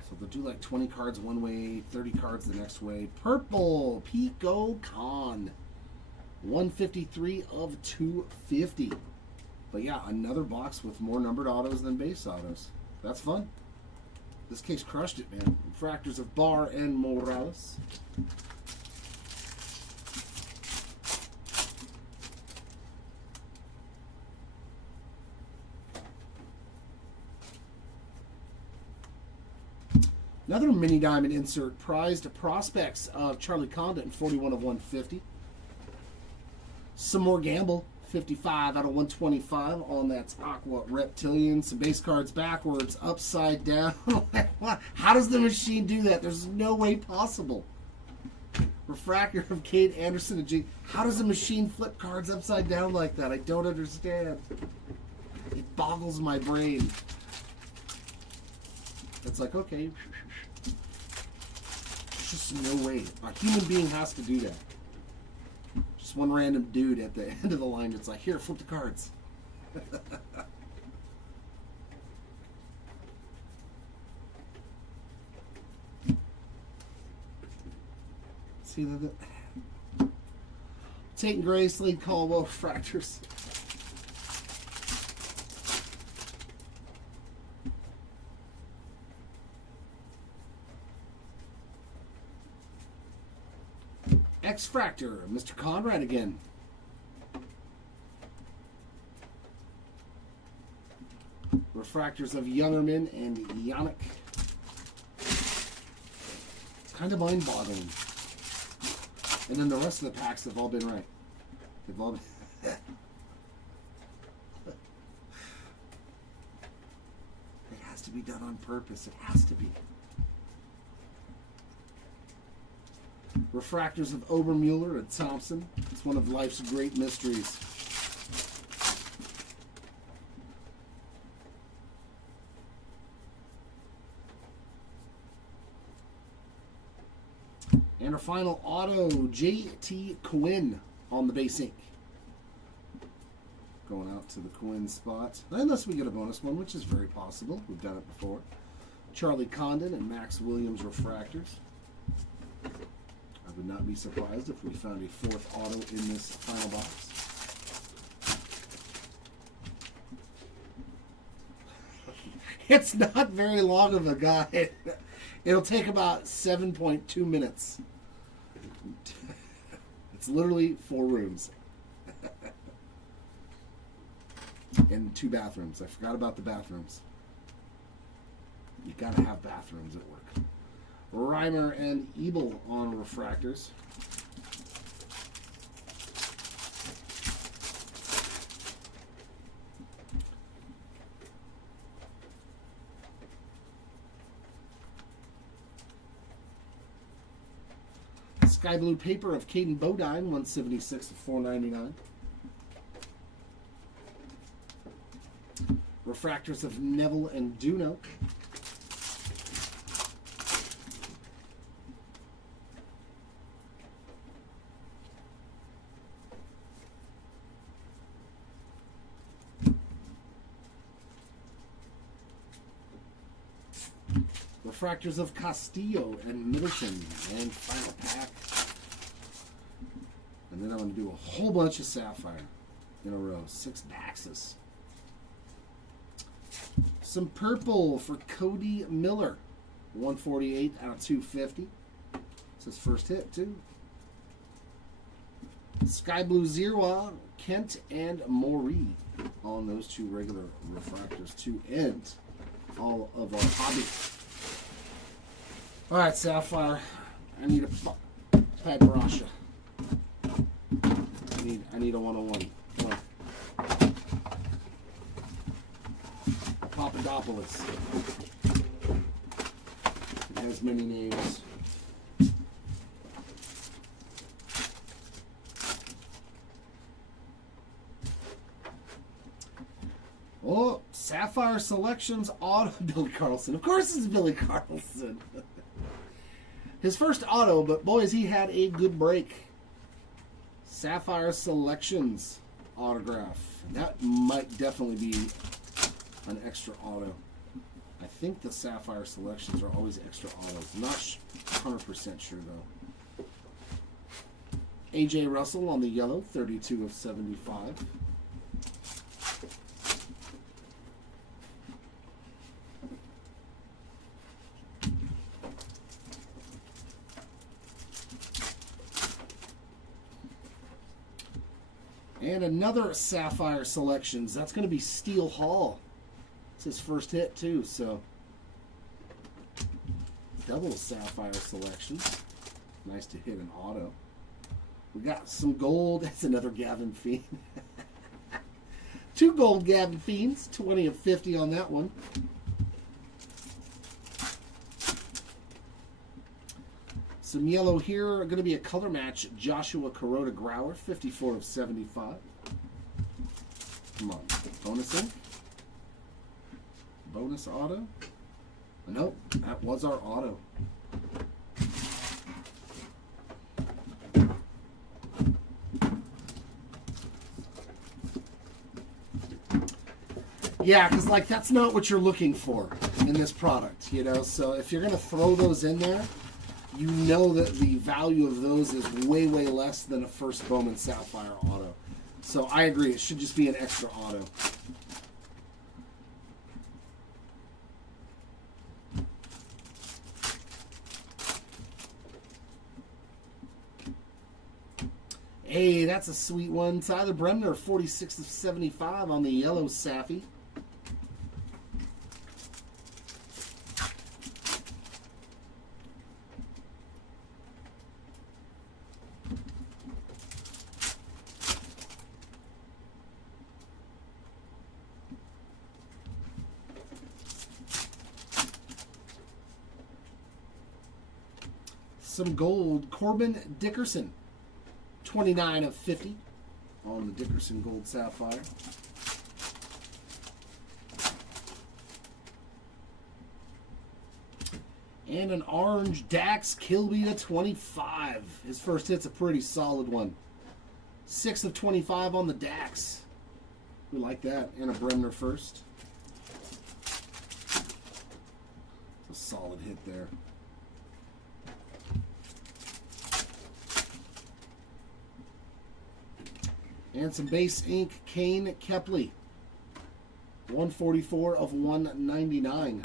So they'll do like 20 cards one way, 30 cards the next way. Purple, Pico Khan. 153 of 250. But yeah, another box with more numbered autos than base autos. That's fun. This case crushed it, man. Refractors of Barr and Morales. Another mini diamond insert, prized prospects of Charlie Condon, 41 of 150. Some more gamble, 55 out of 125 on that Aqua Reptilian. Some base cards backwards, upside down. How does the machine do that? There's no way possible. Refractor of Kate Anderson and G. How does a machine flip cards upside down like that? I don't understand. It boggles my brain. It's like, okay, there's just no way. A human being has to do that. Just one random dude at the end of the line. It's like, here, flip the cards. See that? Tate and Gray, Slade Caldwell, refractors. X-Fractor, Mr. Conrad again. Refractors of Youngerman and Yannick. It's kind of mind-boggling. And then the rest of the packs have all been right. They've all been... It has to be done on purpose. It has to be. Refractors of Obermuller and Thompson. It's one of life's great mysteries. And our final auto, J.T. Quinn on the base ink. Going out to the Quinn spot. Unless we get a bonus one, which is very possible. We've done it before. Charlie Condon and Max Williams refractors. I would not be surprised if we found a fourth auto in this final box. It's not very long of a guide. It'll take about 7.2 minutes. It's literally 4 rooms. And 2 bathrooms. I forgot about the bathrooms. You gotta have bathrooms at work. Reimer and Ebel on refractors. Sky blue paper of Caden Bodine, 176 of 499. Refractors of Neville and Duno. refractors of Castillo and Middleton. And final pack. And then I'm going to do a whole bunch of Sapphire in a row. 6 Baxes. Some purple for Cody Miller. 148 out of 250. It's his first hit, too. Sky Blue Zero, Kent and Maury on those 2 regular refractors to end all of our hobby. All right, Sapphire. I need a Pat Brasha. I need a 101. Come on. Papadopoulos. It has many names. Oh, Sapphire Selections auto. Billy Carlson. Of course it's Billy Carlson. His first auto, but boys, he had a good break. Sapphire Selections autograph. That might definitely be an extra auto. I think the Sapphire Selections are always extra autos. I'm not 100% sure though. AJ Russell on the yellow, 32 of 75. And another Sapphire Selections. That's going to be Steel Hall. It's his first hit, too, so. Double Sapphire Selections. Nice to hit an auto. We got some gold. That's another Gavin Fiend. 2 gold Gavin Fiends. 20 of 50 on that one. Some yellow here. Going to be a color match. Joshua Kuroda Grauer, 54 of 75. Come on. Bonusing. Bonus auto. Nope. That was our auto. Yeah, because like that's not what you're looking for in this product, you know. So if you're going to throw those in there, you know that the value of those is way, way less than a first Bowman Sapphire auto. So I agree. It should just be an extra auto. Hey, that's a sweet one. Tyler Bremner, 46 of 75 on the yellow Sappy. Some gold. Corbin Dickerson, 29 of 50 on the Dickerson Gold Sapphire. And an orange Dax Kilby to 25. His first hit's a pretty solid one. 6 of 25 on the Dax. We like that. And a Bremner first. A solid hit there. And some base ink, Kane Kepley. 144 of 199.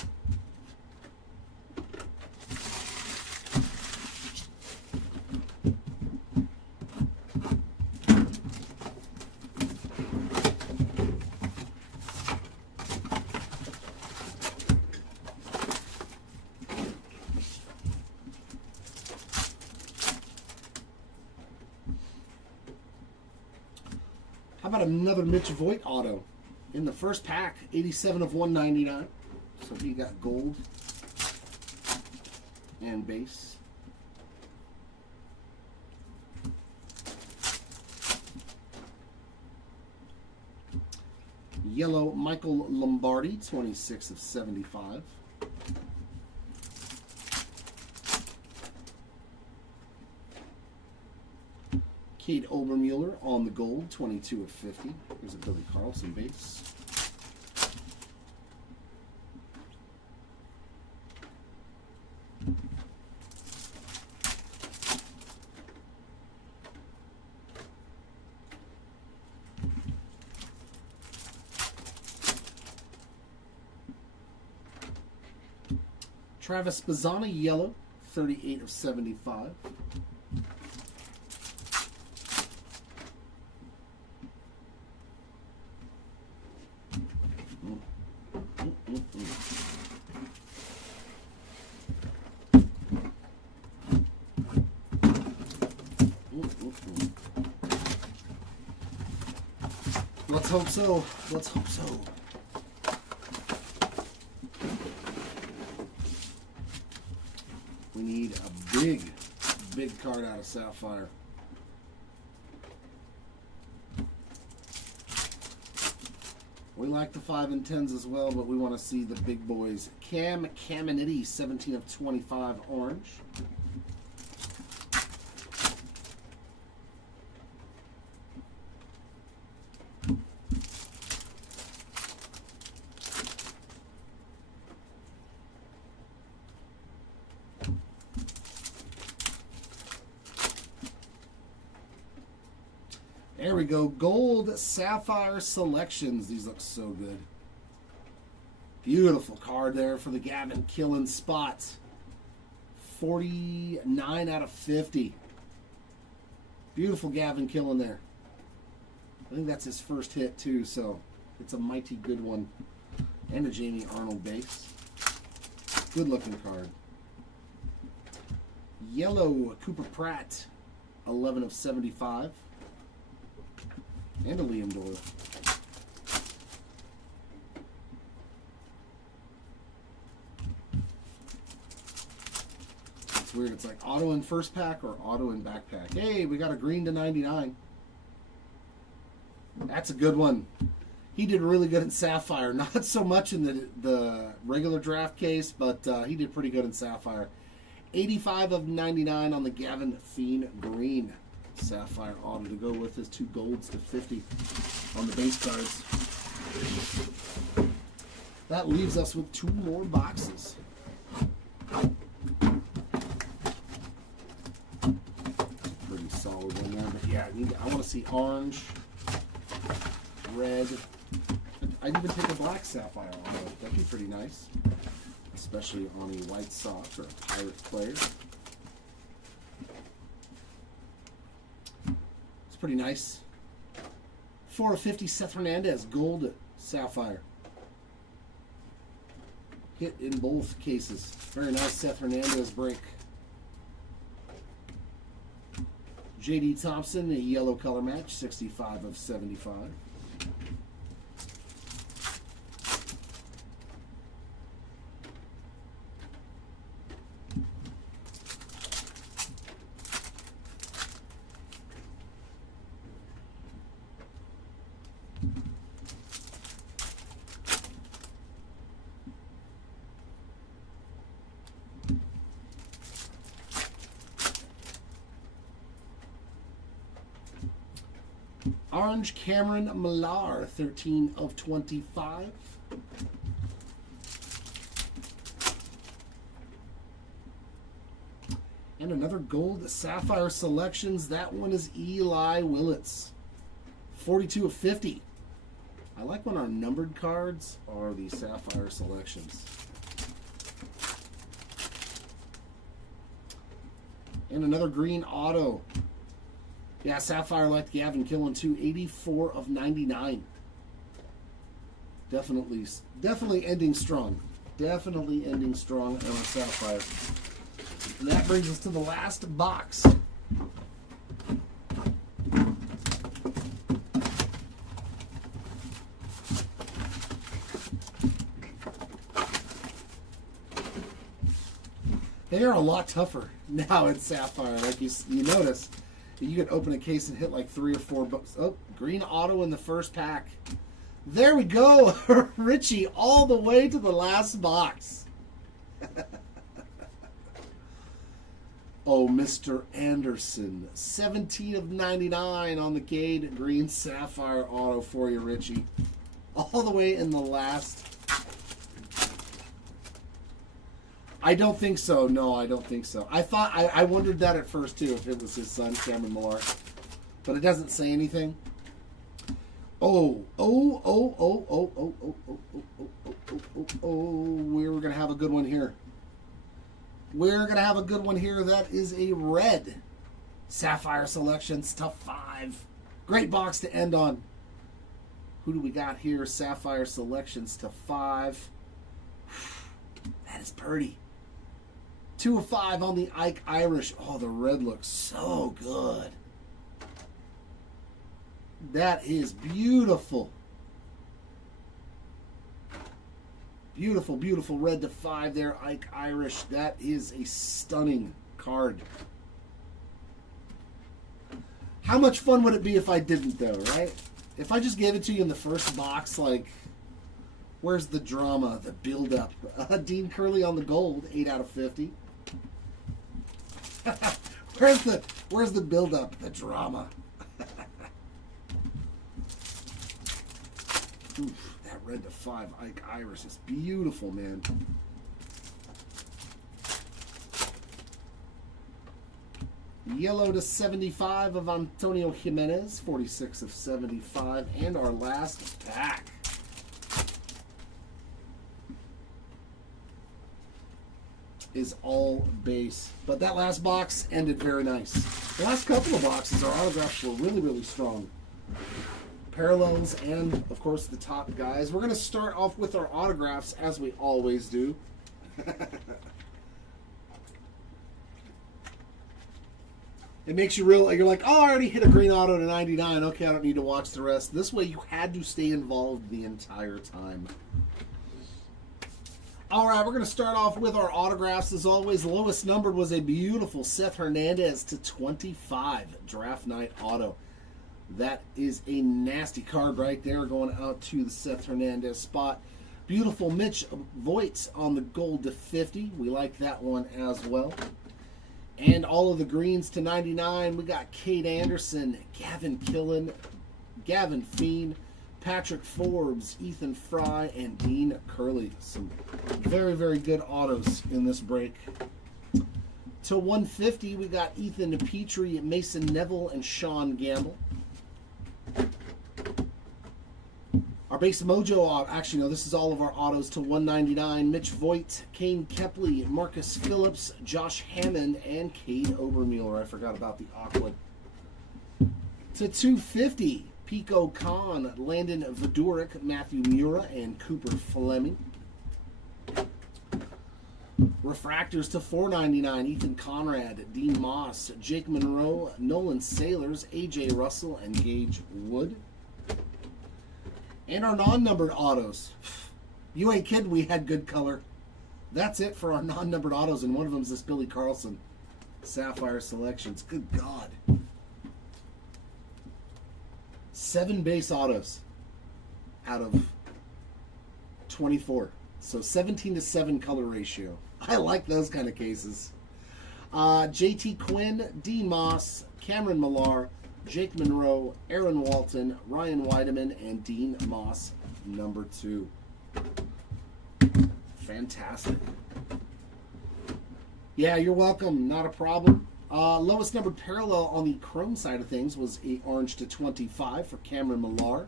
How about another Mitch Voigt auto in the first pack, 87 of 199. So he got gold and base. Yellow Michael Lombardi, 26 of 75. Kate Obermueller on the gold, 22 of 50. Here's a Billy Carlson base. Travis Bazzana, yellow, 38 of 75. Let's hope so. Let's hope so. We need a big card out of Sapphire. We like the 5 and 10s as well, but we want to see the big boys. Cam Caminiti, 17 of 25, orange. There we go. Gold Sapphire Selections. These look so good. Beautiful card there for the Gavin Killen spot. 49 out of 50. Beautiful Gavin Killen there. I think that's his first hit too, so it's a mighty good one. And a Jamie Arnold base. Good looking card. Yellow Cooper Pratt. 11 of 75. And a Liam Doyle. It's weird. It's like auto in first pack or auto in back pack. Hey, we got a green to 99. That's a good one. He did really good in Sapphire. Not so much in the regular draft case, but he did pretty good in Sapphire. 85 of 99 on the Gavin Fiend green. Sapphire auto to go with his 2 golds to 50 on the base cards. That leaves us with 2 more boxes. Pretty solid one there, but yeah, I want to see orange, red. I'd even take a black Sapphire auto. That'd be pretty nice, especially on a White Sox or a Pirate player. Pretty nice. 4 of 50 Seth Hernandez, gold Sapphire. Hit in both cases. Very nice Seth Hernandez break. JD Thompson, a yellow color match, 65 of 75. Orange Cameron Millar, 13 of 25. And another gold Sapphire Selections. That one is Eli Willits, 42 of 50. I like when our numbered cards are the Sapphire Selections. And another green auto. Yeah, Sapphire like Gavin Killen too. 84 of 99. Definitely ending strong. Definitely ending strong on our Sapphire. And that brings us to the last box. They are a lot tougher now in Sapphire. Like you notice, you could open a case and hit like 3 or 4 books. Oh, green auto in the first pack. There we go. Richie all the way to the last box. Oh, Mr. Anderson. 17 of 99 on the Cade green Sapphire auto for you, Richie. All the way in the last. I don't think so. No, I don't think so. I wondered that at first too, if it was his son, Cameron Millar. But it doesn't say anything. Oh, we were going to have a good one here. We're going to have a good one here. That is a red Sapphire Selections to 5. Great box to end on. Who do we got here? Sapphire Selections to 5. That is pretty. 2 of 5 on the Ike Irish. Oh, the red looks so good. That is beautiful. Beautiful, beautiful red to 5 there, Ike Irish. That is a stunning card. How much fun would it be if I didn't, though, right? If I just gave it to you in the first box, like, where's the drama, the build-up? Dean Curley on the gold, 8 out of 50. Where's the build-up, the drama? Oof, that red to 5 Ike Irish is beautiful, man. Yellow to 75 of Antonio Jimenez, 46 of 75, and our last pack. Is all base. But that last box ended very nice. The last couple of boxes, our autographs were really, really strong. Parallels and, of course, the top guys. We're going to start off with our autographs, as we always do. It makes you real, you're like, oh, I already hit a green auto to 99. Okay, I don't need to watch the rest. This way, you had to stay involved the entire time. All right, we're going to start off with our autographs. As always, lowest numbered was a beautiful Seth Hernandez to 25 draft night auto. That is a nasty card right there going out to the Seth Hernandez spot. Beautiful Mitch Voigt on the gold to 50. We like that one as well. And all of the greens to 99. We got Kate Anderson, Gavin Killen, Gavin Fiend, Patrick Forbes, Ethan Fry, and Dean Curley. Some very, very good autos in this break. To 150, we got Ethan Petrie, Mason Neville, and Sean Gamble. Our base mojo, actually, no, this is all of our autos to 199. Mitch Voigt, Kane Kepley, Marcus Phillips, Josh Hammond, and Cade Obermueller. I forgot about the Auckland. To 250, Pico Khan, Landon Viduric, Matthew Mura, and Cooper Fleming. Refractors to 499, Ethan Conrad, Dean Moss, Jake Monroe, Nolan Sailors, AJ Russell, and Gage Wood. And our non-numbered autos. You ain't kidding, we had good color. That's it for our non-numbered autos, and one of them is this Billy Carlson Sapphire Selections. Good God. 7 base autos out of 24. So 17 to 7 color ratio. I like those kind of cases. JT Quinn, Dean Moss, Cameron Millar, Jake Monroe, Aaron Walton, Ryan Weideman, and Dean Moss, number 2. Fantastic. Yeah, you're welcome. Not a problem. Lowest numbered parallel on the chrome side of things was a orange to 25 for Cameron Millar.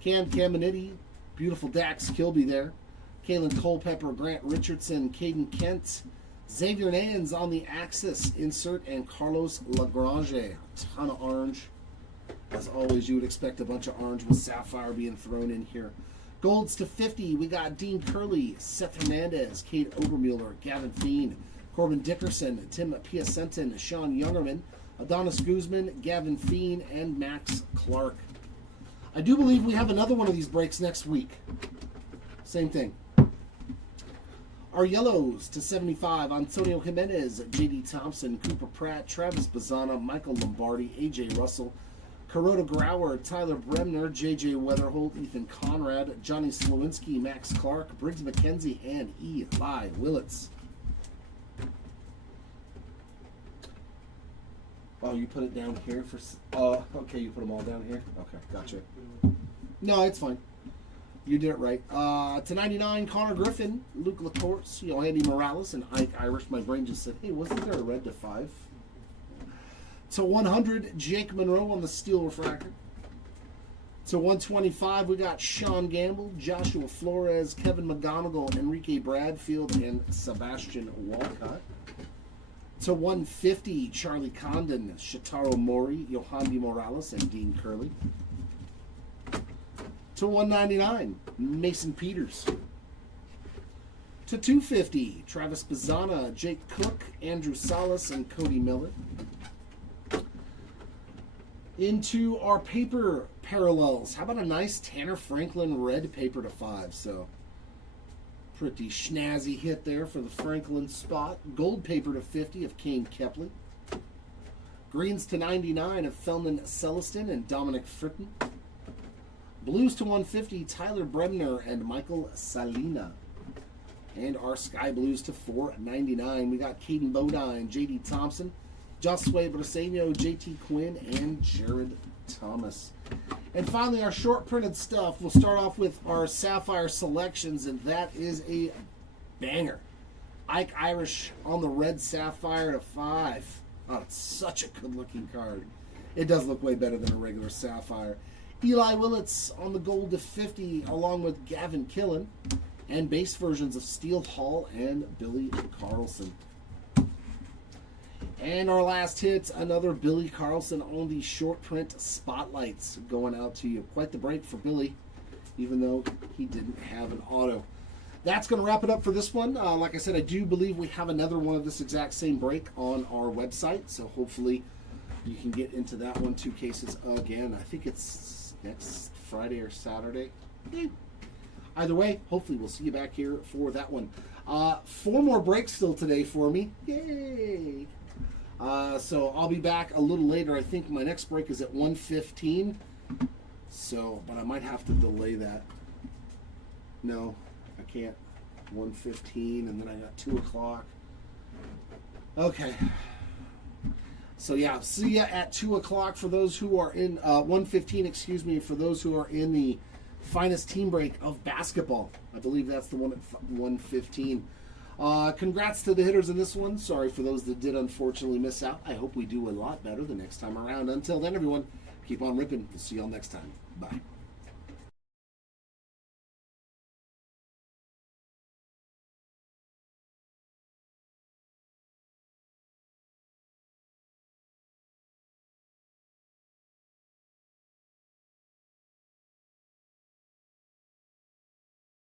Cam Caminiti, beautiful Dax Kilby there. Kalen Culpepper, Grant Richardson, Caden Kent, Xavier Nans on the Axis insert, and Carlos Lagrange. A ton of orange. As always, you would expect a bunch of orange with Sapphire being thrown in here. Golds to 50, we got Dean Curley, Seth Hernandez, Cade Obermueller, Gavin Fiend, Corbin Dickerson, Tim Piacentin, Sean Youngerman, Adonis Guzman, Gavin Fiend, and Max Clark. I do believe we have another one of these breaks next week. Same thing. Our yellows to 75, Antonio Jimenez, J.D. Thompson, Cooper Pratt, Travis Bazzana, Michael Lombardi, A.J. Russell, Kuroda Grauer, Tyler Bremner, J.J. Weatherholt, Ethan Conrad, Johnny Slowinski, Max Clark, Briggs McKenzie, and Eli Willits. Oh, you put it down here for... okay, you put them all down here? Okay, gotcha. No, it's fine. You did it right. To 99, Connor Griffin, Luke Latorce, Andy Morales, and Ike Irish. My brain just said, hey, wasn't there a red to 5? To 100, Jake Monroe on the steel refractor. To 125, we got Sean Gamble, Joshua Flores, Kevin McGonigal, Enrique Bradfield, and Sebastian Walcott. To 150, Charlie Condon, Shotaro Mori, Yohandi Morales, and Dean Curley. To 199, Mason Peters. To 250, Travis Bazzana, Jake Cook, Andrew Salas, and Cody Miller. Into our paper parallels. How about a nice Tanner Franklin red paper to 5? So, pretty snazzy hit there for the Franklin spot. Gold paper to 50 of Kane Kepley. Greens to 99 of Felman Celestin and Dominic Fritton. Blues to 150, Tyler Bremner and Michael Salina. And our Sky Blues to 499. We got Caden Bodine, J.D. Thompson, Josue Briseño, J.T. Quinn, and Jared Thomas. And finally, our short printed stuff. We'll start off with our Sapphire selections, and that is a banger. Ike Irish on the red Sapphire to 5. Oh, it's such a good looking card. It does look way better than a regular Sapphire. Eli Willits on the gold to 50, along with Gavin Killen, and base versions of Steele Hall and Billy Carlson. And our last hit, another Billy Carlson on the short print spotlights going out to you. Quite the break for Billy, even though he didn't have an auto. That's going to wrap it up for this one. Like I said, I do believe we have another one of this exact same break on our website, so hopefully you can get into that one, 2 cases again. I think it's next Friday or Saturday. Either way, hopefully we'll see you back here for that one. 4 more breaks still today for me. Yay! So I'll be back a little later. I think my next break is at 1:15. So, but I might have to delay that. No, I can't. 1:15, and then I got 2 o'clock. Okay. So yeah, see ya at 2 o'clock for those who are in 1:15. Excuse me, for those who are in the finest team break of basketball. I believe that's the one at 1:15. Congrats to the hitters in this one. Sorry for those that did unfortunately miss out. I hope we do a lot better the next time around. Until then, everyone, keep on ripping. We'll see y'all next time. Bye.